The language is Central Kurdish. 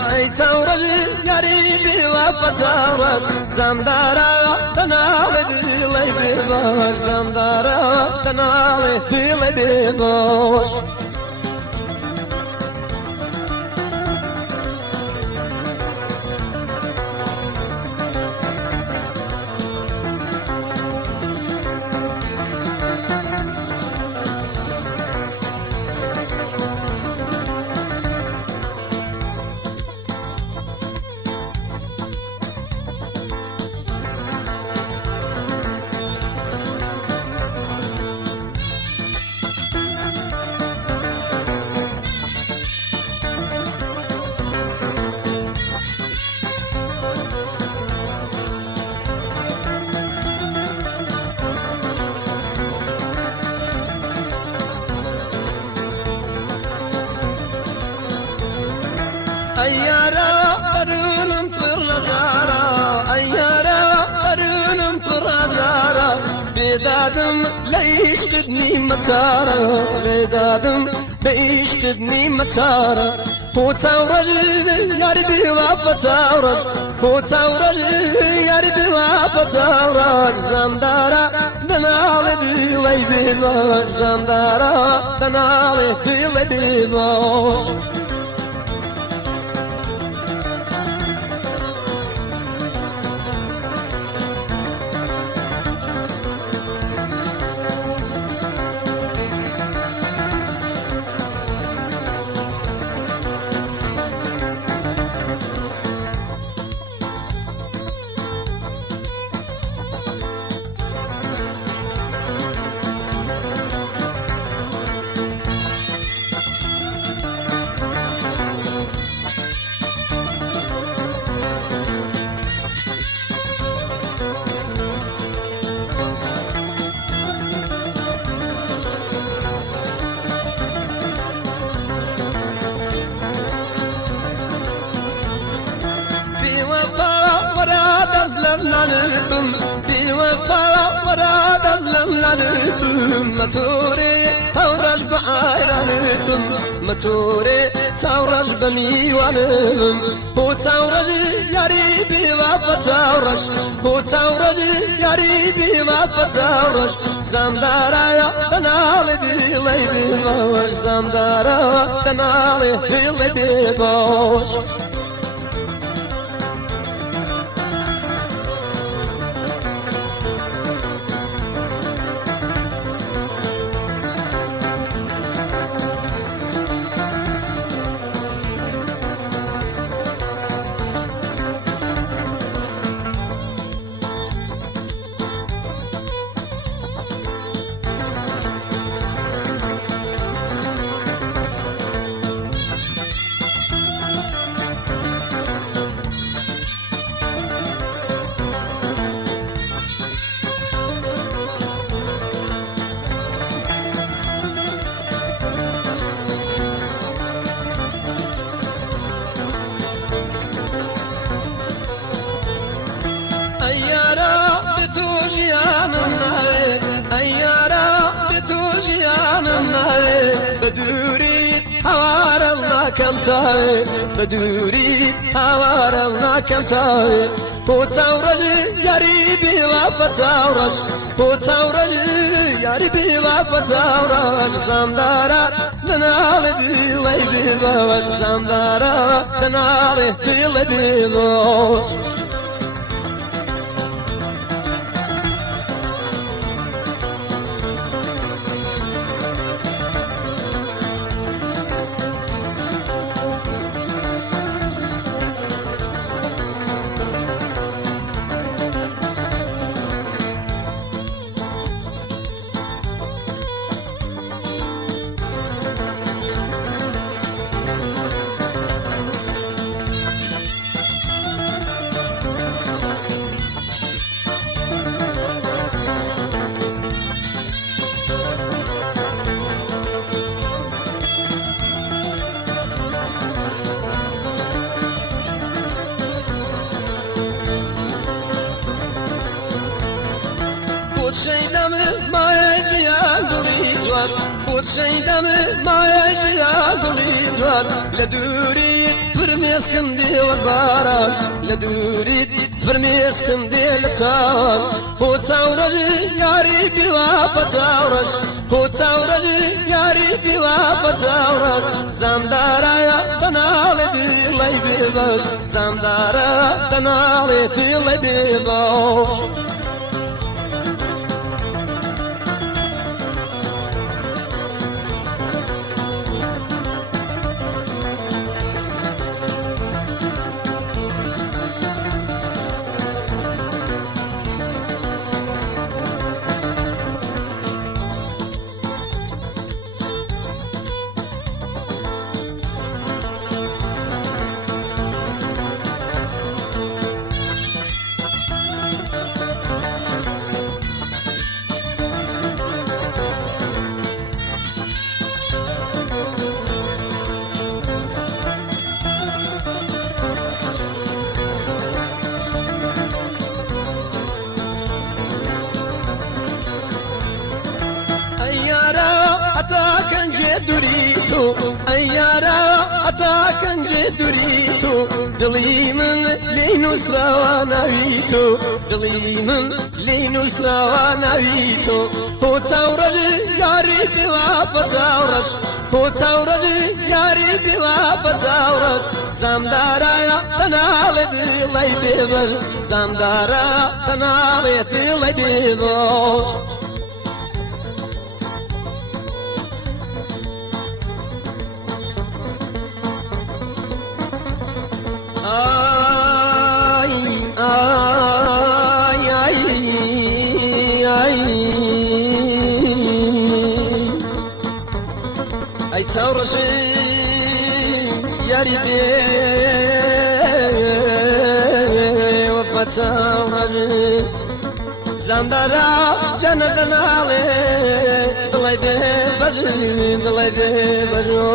ای تورج یاری بیوفا تورج زمدارا تنال دیلی بیباش زمدارا تنال دیلی بیباش أيارا أرونم فرزارا أيارا أرونم فرزارا بدادم ليش قدني متارا بدادم ليش قدني متارا هو تورج ياربي وافا تورج هو تورج ياربي وافا تورج زمدارا تنالي ديلي بيباش زمدارا تنالي ديلي بيباش لنلتم بوفا وراد لنلتم متوري تورج بعيرانتم متوري تورج بميوانم هو تورج ياري بوفا تورج هو تورج ياري بوفا تورج زمدارا يا تنالي ديلي بيبوش زمدارا تنالي ديلي بيبوش بدوري حوار كم تاي بدوري حوار كم تاي هو تورج ياري بوفا تورج هو تورج ياري بوفا تورج زمدارا تنالي ديلي بيبوش زمدارا تنالي ديلي بيبوش شیدم مایجیان دوری جوان بود شیدم مایجیان دوری جوان لدوری فرمێسکم دێوە باران لە دووریت فرمێسکم دێ لە چاوان بۆ چاورەژی یاری دیوا پەتاورەش بۆ چاورەژی یاری دیوا پەتاورەش زامدارایە تەناڵێ دڵی بێبەش زامدارە تەناڵێ دڵی بێبەش ئەیارە ئەتاکەنجێ دووری تۆ دڵی من لێی نووسراوە ناوی تۆ دڵی من لێی نووسراوە ناوی تۆ بۆ چاورەژی یاری دیوا پەتاورەش بۆ چاورەژی یاری دیوا پەتاورەش زامدارایە تەناڵێ دڵی بێبەر زامدارە تەناڵێ دڵی بێبەر ئەی چاوڕەشی یاری بێوە بە چاوڕەژی زامدارە جەنە دەناڵێ دڵی بێ بەژی دڵی بێ بەژۆ